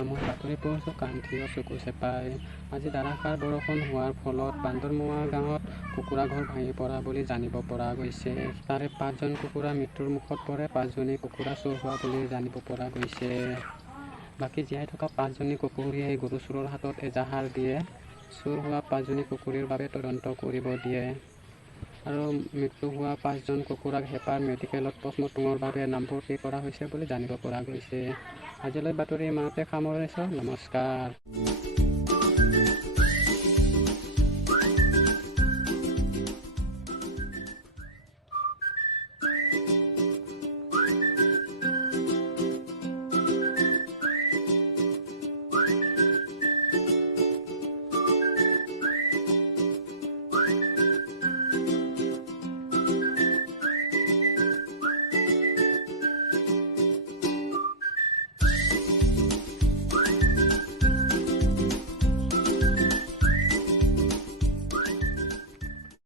নমস্কাৰ, মই বাতৰি পঢ়িছোঁ কান্থিয় চকু চেপাই। আজি ধাৰাসাৰ বৰষুণ হোৱাৰ ফলত বান্দৰমোৱা গাঁৱত কুকুৰা ঘৰ ভাঙি পৰা বুলি জানিব পৰা গৈছে। তাৰে 5জন কুকুৰা মৃত্যুৰ মুখত পৰে, 5জনী কুকুৰা চুৰ হোৱা বুলি জানিব পৰা গৈছে। বাকী জীয়াই থকা 5জনী কুকুৰীয়ে গৰু চোৰৰ হাতত এজাহাৰ দিয়ে। চুৰ হোৱা 5জনী কুকুৰীৰ বাবে তদন্ত কৰিব দিয়ে। আৰু মৃত্যু হোৱা 5জন কুকুৰাক হেপাৰ মেডিকেলত পষ্টমৰ্টেমৰ বাবে নামভৰ্তি কৰা হৈছে বুলি জানিব পৰা গৈছে। আজিলৈ বাতৰি ইমানতে সামৰিছোঁ। নমস্কাৰ।